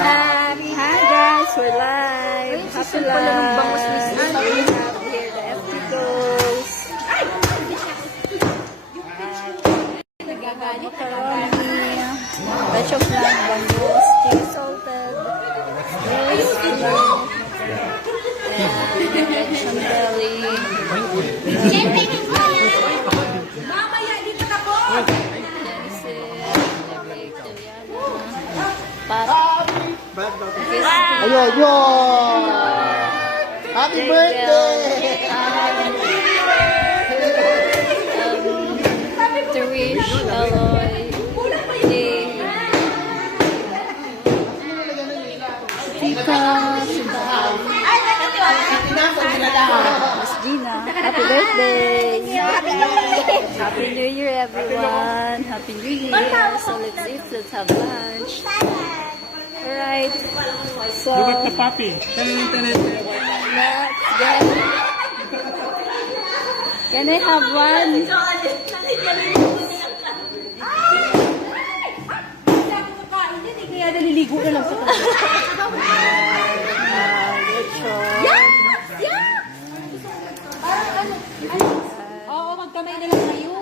Hi guys, we're live. Happy live. We have here the FT Ghost. Macaroni, batch of lamb, bambos, cheese salted, rice, and belly. Mamaya, dito na po! Ayun, yun! Happy birthday! Trish, Aloy, Jay, Tika, Miss Gina. Happy birthday! Happy New Year, everyone! Happy New Year! So let's eat, let's have lunch. Alright, so Look at the puppy. let's get. Can I have one? Kaya naliligo na lang sa kanya. Oo, magkamay na lang kayo.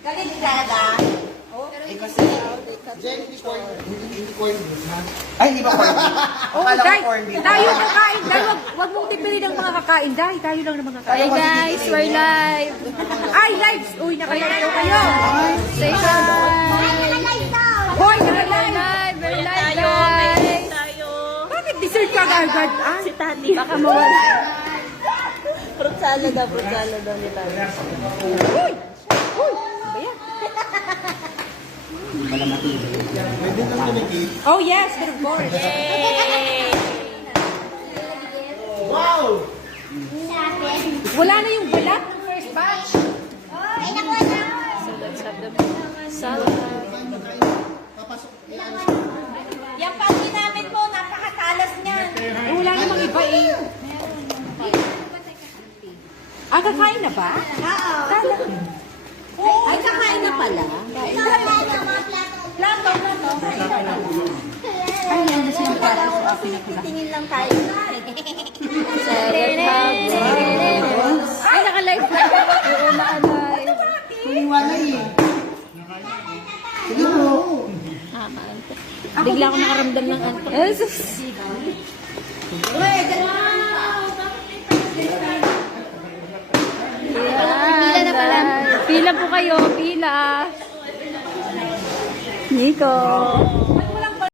Galing talaga. Ay, hindi ba corn beef? Oh, Akala ko Day, corn beef. tayo kakain. Day, wag mong tipili ng mga kakain. Day, tayo lang ng mga Hey kakain. guys, we're live. Ay, lives! Uy, nakalive kayo. Say hi. Hoy, We're nakalive. live, we're live guys. Bakit dessert ka agad? Ay, Tati. Baka mawala. Fruit salad daw nila. uy! Uy! Ba yan? Oh yes, of course. Wow! Wala na yung balat ng first batch. So let's have the salad. Yung pati namin po, napakatalas niyan. Eh, wala namang iba eh. Ah, kakain na ba? Ay, kakain na pala. Plato. Ay, yan na siya para sa akin na pula. Tingin lang tayo. So let's have Ay, naka-live na. Oo, naka-live. Wala eh. Sige po. Bigla ako nakaramdam ng antok. Jesus. Pila na pala. Pila po kayo, pila. Nico.